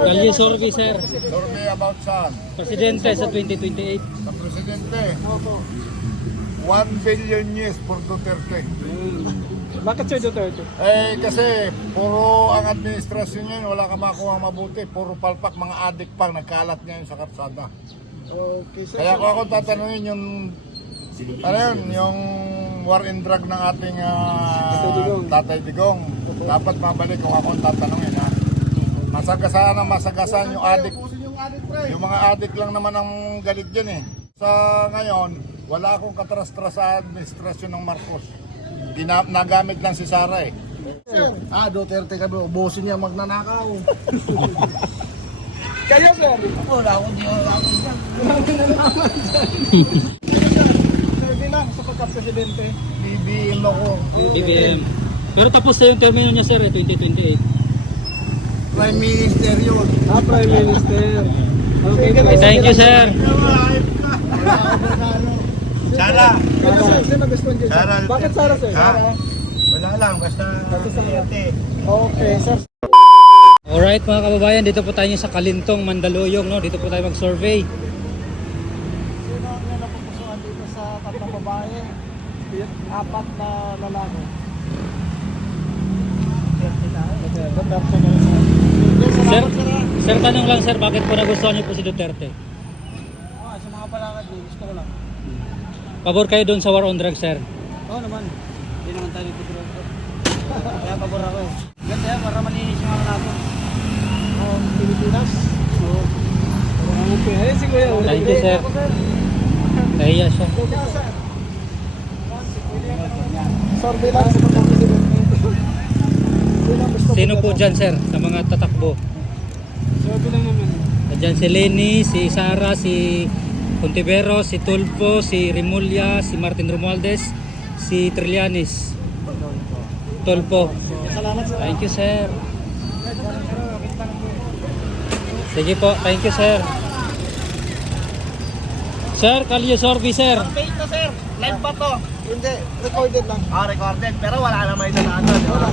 Kalye Sorbi, sir. Survey about saan? Presidente sa 2028. Sa presidente. 1 billion yes for Duterte. Bakit Sir Duterte? Kasi puro ang administrasyon niya, wala ka makuha mabuti. Puro palpak, mga adik pang nagkalat niya sa karsada. Okay, sir. Kaya kung ako tatanungin yung, ano yun, yung war and drug ng ating Tatay Digong. Dapat mabalik kung ako tatanungin, ha. Masagasaan ang masagasaan yung adik. Yung mga adik lang naman ang galit dyan, eh. Sa ngayon, wala akong katras-tras sa administrasyon ng Marcos. Nagamit lang si Sara, eh. Duterte kami, ubusin niya magnanakaw. Kayo, sir. Wala akong Sir, bilang sa pagka-presidente. BBM ako. BBM. Pero tapos na yung termino niya, sir, 2028. Prime Minister yun. Prime Minister. Okay, Thank you, sir. Sara! Sino gusto niyo? Sara. Bakit Sara, sir? Wala lang, basta Duterte. Okay, sir. Alright mga kababayan, dito po tayo sa Kalintong, Mandaluyong, no? Dito po tayo mag-survey. Sino ang napupusuan dito sa tatlong babae? 4 na lalaki. Sir, sir, tanong lang sir, bakit po nagustuhan niyo po si Duterte? Sa mga palakad niyo, gusto ko lang. Pabor kayo doon sa war on drugs, sir? Oo naman. Hindi naman tayo nagtuturo. Kaya pabor ako eh. Ganda yan, para malinis yung mga natin. Pilipinas? Oo. Ayun si Kuya. Thank you, sir. Nahiya siya. Sorbe lang sa pagkakasilip. Sino po dyan, sir, sa mga tatakbo? Sorbe lang naman. Diyan si Lenny, si Sara, si Contiveros, si Tulfo, si Rimulya, si Martin Romualdez, si Trillanes. Tulfo. Salamat sir. Thank you, sir. Sige po, thank you, sir. Sir, Kalye Sorbi, sir. Fake to sir. Live ba to? Hindi, recorded lang. Recorded. Pero wala naman yung naano, di ba?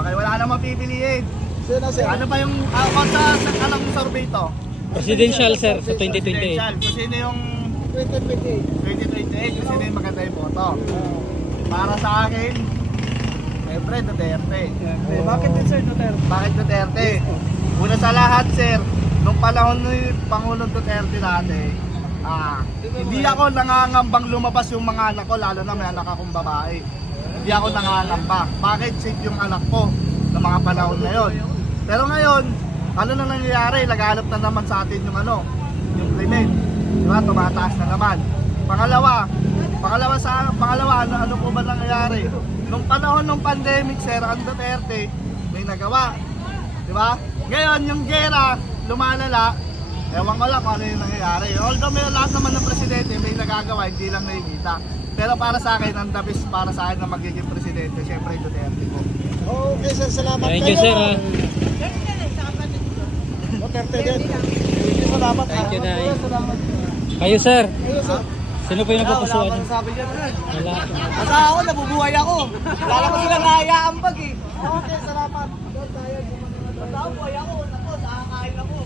Okay, wala naman pipiliin. Sino sir? Ano ba yung, anong survey to? Presidential, sir, sa 2028. Presidential. Kung sino yung 2028. 2028, kung sino yung maganda yung boto. Para sa akin, siyempre Duterte. Bakit din sir Duterte? Bakit Duterte? Una sa lahat, sir, nung panahon ni Pangulong Duterte dati, hindi ako nangangambang lumabas yung mga anak ko, lalo na may anak akong babae. Hindi ako nangangamba. Bakit? Safe yung anak ko ng mga panahon na yon. Pero ngayon, ano na nangyayari? Naghahanap na naman sa atin yung yung krimen. Diba? Tumataas na naman. Pangalawa, ano po ba nangyayari? Nung panahon ng pandemic, sir, ang Duterte, may nagawa. Diba? Ngayon, yung gera, lumalala, ewan ko lang kung ano yung nangyayari. Although may lahat naman ng presidente, may nagagawa, hindi lang nakikita. Pero para sa akin, ang the best para sa akin na magiging presidente, syempre Duterte po. Okay sir, salamat. Thank you, sir. Duterte din. Salamat. Thank you, Nay. Salamat. Kayo, sir. Kayo sir. Sino po yung napupusuan niyo? Sabi niya na. Wala. Basta ako, nabubuhay ako. Wala ko sila naiaambag eh. Okay, salamat. Basta ako, buhay ako. Nako, nakakain ako.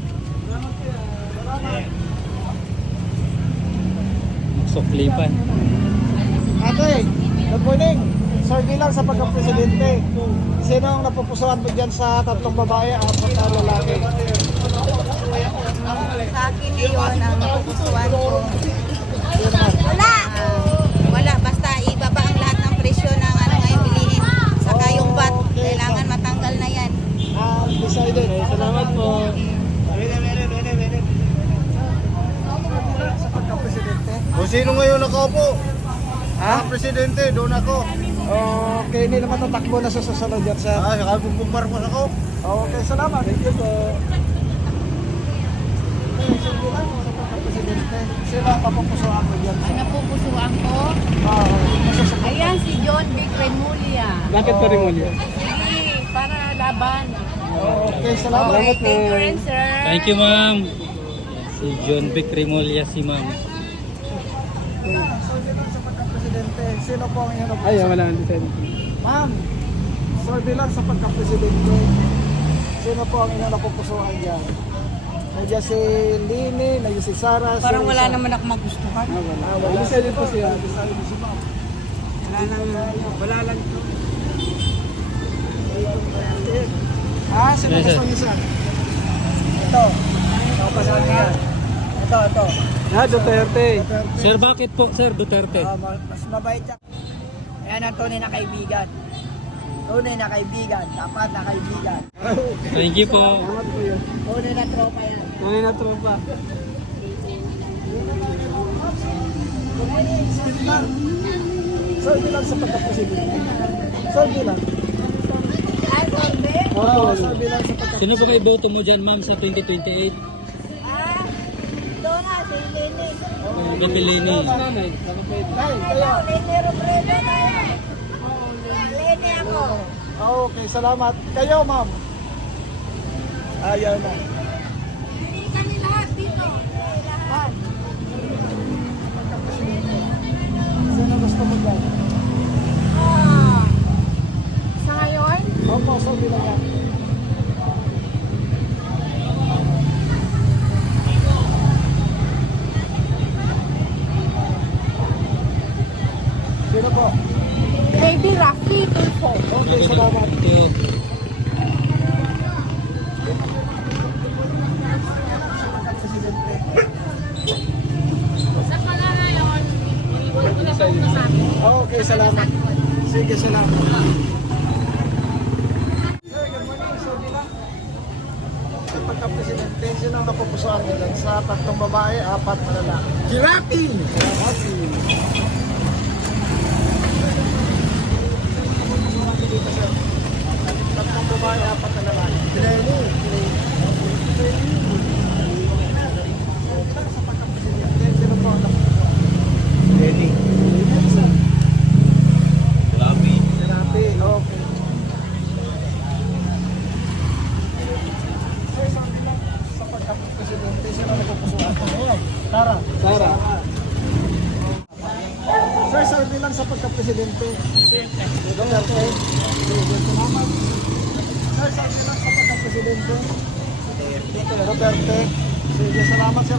Suklipan. Ate, good morning. Sir, bilang sa pagka-presidente, sino ang napupusuan mo dyan sa tatlong babae at 4 na lalaki? Sa akin ngayon, ang napupusuan ko, wala, basta ibaba ang lahat ng presyo ng ano ngayon bilihin. Saka yung VAT, kailangan matanggal na yan. Decided. Salamat po. Sa pagka-presidente. Kung sino ngayon nakaupo? Presidente, doon ako. Okay, hindi naman tatakbo na sa susunod yan, sir. Saka Bongbong Marcos ako. Okay, salamat. Thank you po. Okay, sir, bilang sa pagka-presidente, sino ang papupusuan mo dyan? Ang napupusuan ko, ayan si John B. Cremulia. Bakit pa rin mo niyo? Sige, para laban. Okay, salamat. Okay, thank you rin, sir. Thank you, ma'am. Si John Vic Remulla, si ma'am. Sir, bilang sa pagka-presidente, sino po ang inyong napupusuan? wala. Ma'am, sir, bilang sa pagka-presidente, sino po ang inyong napupusuan dyan? nandiyan si Lini, nandiyan si Sarah. Parang si wala Rizal. naman ako magustuhan. Wala. Isa din po siya. Wala lang ito. Sino Yes, sir. gusto niyo sir? Ito. Papasahan niya. Ito. Duterte. Sir, bakit po, Sir Duterte? Mas mabait siya. Yan ang tunay na kaibigan. Tunay na kaibigan. Dapat na kaibigan. Thank you po. Salamat po yun. Tunay na tropa yan. Tunay na tropa. Sir, bilang sa pagkapresidente. Sir, bilang. Ay, Orbe? Oo, sir, bilang sa pagkapresidente. Sino ba may boto mo dyan, ma'am, sa 2028? Doon na, si Lini. Kapilini. Ay, kayo. Lini Robredo na yan. Lini ako. Okay, salamat. Kayo, ma'am. Ayaw na. Pili kami lahat dito. Lahat. Sino gusto mo dyan? Sa ngayon? Opo, sir, bilang yan. Sino po? Baby Rafi Tulfo. Okay, salamat. Tuyok. Sa pangalayon, iwan ko na po sa akin. Okay, salamat. Sige, salamat. Sir, good morning. Sir, bilang. Sa pagka-presidente, sino ang napupusuan niyo dyan? Sa 3 babae, 4 na lalaki. Girapi! Girapi! Dito, sir. 3 babae, 4 na lalaki. Lenny. Sa pagka-presidente, sino po ang napupusuan? Lenny. Girapi. Girapi, okay. Sir, sabi lang, sa pagka-presidente, sino ang napupusuan? Tara. Sir, sabi lang sa pagka-presidente. Duterte. Sige, salamat. Sir, sabi lang sa pagka-presidente. Duterte. Sige, salamat sir.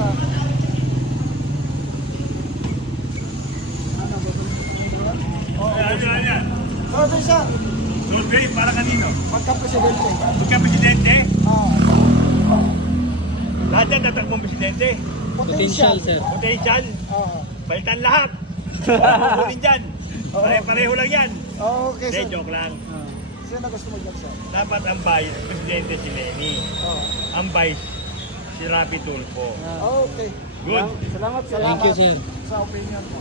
Sabi sir, Survey para kanino? pagka-presidente. Pagka-presidente? Ah, Lahat yan tatakbong presidente. Potential, sir. Potential, Ah, balitan lahat. Kukunin dyan. Pare-pareho lang yan. okay Hindi, sir. joke lang. Sino gusto mo dyan sir? Dapat ang vice, presidente si Lenny. Ang vice, si Rapi Tulfo. Okay. Good. Salamat. Thank you, sir. Sa opinion mo.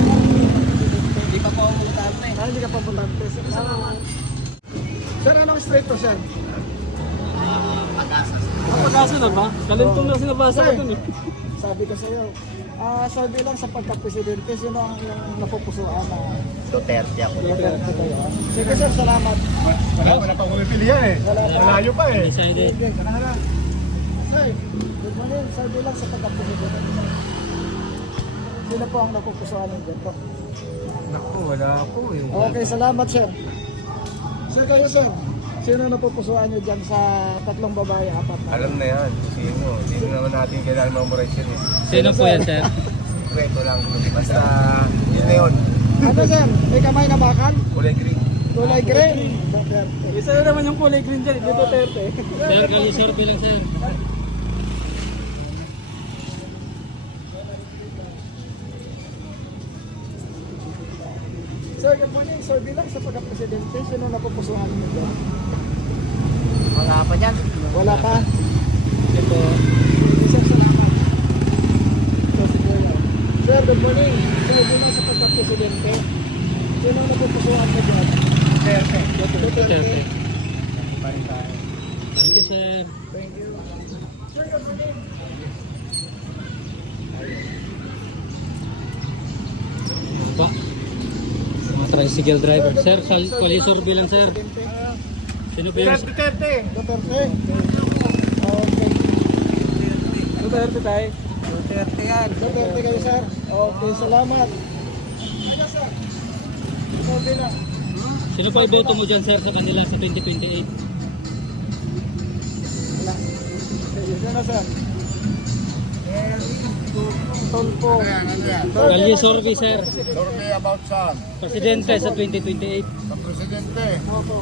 Hindi pa po ako magtante. Hindi ka pa putante. Sir, anong straight to sir? Pag-asa na ba? Kalentong na sinabasa Sir, ko dun eh. sabi ko sa'yo, sabi lang sa pagka-presidente, sino ang napupusuan na Duterte ako. Duterte kayo? Sige sir, salamat. Wala pa kong pilihan eh. Malayo pa eh. Decided. Sige, kanara. Sir, good morning. Sabi lang sa pagka-presidente. Sino po ang napupusuan ng dito? Naku, wala po eh. Okay, salamat sir. Sir, kayo sir. Sino napupusuan nyo dyan sa 3 babae, 4 na? Alam na yan, sino. Sino naman natin kailangan memorize yun eh. Sino po yan, sir? Sikreto lang. Basta, yun na yun. Ano sir? May kamay na bakal? Kulay green. Kulay green. Duterte. Isa na naman yung kulay green dyan, dito Duterte. Sir, kalisorbe lang, sir. Sir, good morning. Sir, bilang sa pagka-presidente, sino napupusuan nyo dyan? Mga pa dyan. Wala pa? Ito. Sir, salamat. Sir, good morning. Sir, bilang sa pagka-presidente, sino napupusuan nyo dyan? Duterte. Thank you, sir. Thank you. Sir, good morning. Pa. Mga tricycle driver. Sir, kalisorbe lang, sir. Sino po yan? Duterte. Duterte. Okay. Duterte tayo. Duterte yan. Duterte kayo, sir. Okay, salamat. Ano, sir? Ikaw bilang. Sino pa iboto mo dyan, sir, sa kanila sa 2028? Yan na, sir. Tulfo. Ayan, ano yan? Kalye Sorbi, sir. Survey about saan? Presidente sa 2028. Sa Presidente, Opo.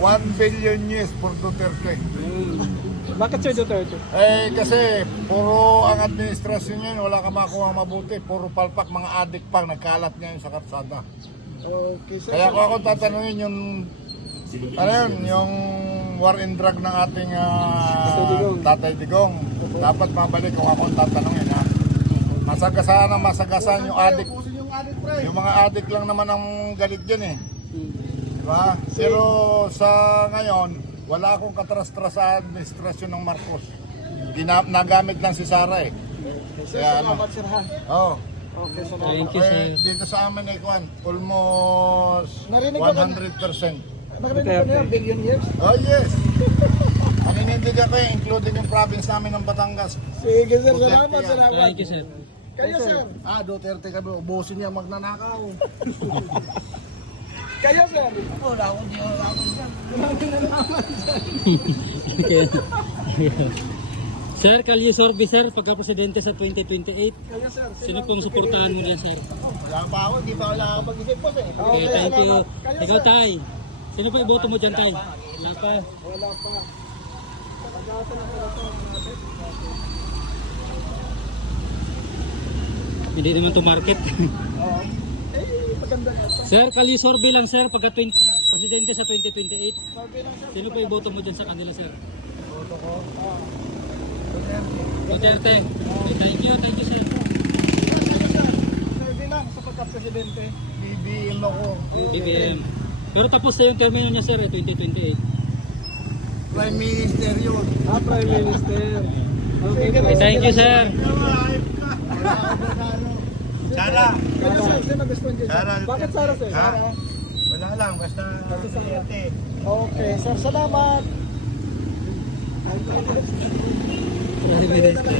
1 billion years for Duterte. Bakit si Duterte? Eh kasi puro ang administrasyon niya wala ka makuha mabuti, puro palpak mga adik pang nagkalat niya yun sa kalsada. Okay, sir. Kaya kung ako tatanungin yung ano yun, yung war and drug ng ating Tatay Digong, dapat mabalik kung ako tatanungin ha. Masagasaan ang masagasaan yung adik. Yung mga adik lang naman ang galit dyan eh. Diba? Pero sa ngayon, wala akong katras-tras sa administrasyon ng Marcos. Nagamit lang si Sara eh. Kaya ano? Salamat, sir, ha? Oh. Okay, salamat. Thank you, sir. Dito sa amin eh, Kwan, almost Narinig ko ba- 100%. Narinig ko na yan, billion years. Oh yes! Paninindig ako eh, including yung province namin ng Batangas. Sige, sir. Duterte Salamat, yan. salamat. Thank you, sir. Kayo, sir. Duterte kami, ubusin niya magnanakaw. Kayo, sir. Wala akong Sir, Kalye Sorbi, sir, pagka-presidente sa 2028. Kayo, sir. Sino pong suportahan mo diyan, sir? Wala pa ako, di pa wala akong pag-isip po eh. Okay, thank you. Kayo, Ikaw, sir. Tay. Sino pa iboto mo dyan, Tay? Wala pa. Wala pa. Pagkasa na pala sa natin. Hindi naman to market. Oo. Maganda nga. Sir, Kalye Sorbi lang, sir, presidente sa 2028. Sabi lang, sir. Sino pa iboto mo dyan sa kanila, sir? Boto ko. Duterte. Okay, thank you, sir. Sabi lang sa pagka-presidente. BBM ako. BBM. Pero tapos na yung termino niya, sir, 2028. Prime Minister yun. Prime Minister. Okay, Okay, thank you, sir. Sara. Kayo, sir. Sino gusto niyo? Sara. Bakit Sara, sir? Ha? Wala lang, basta Sara. Duterte. Okay, sir. Salamat. Prime Minister.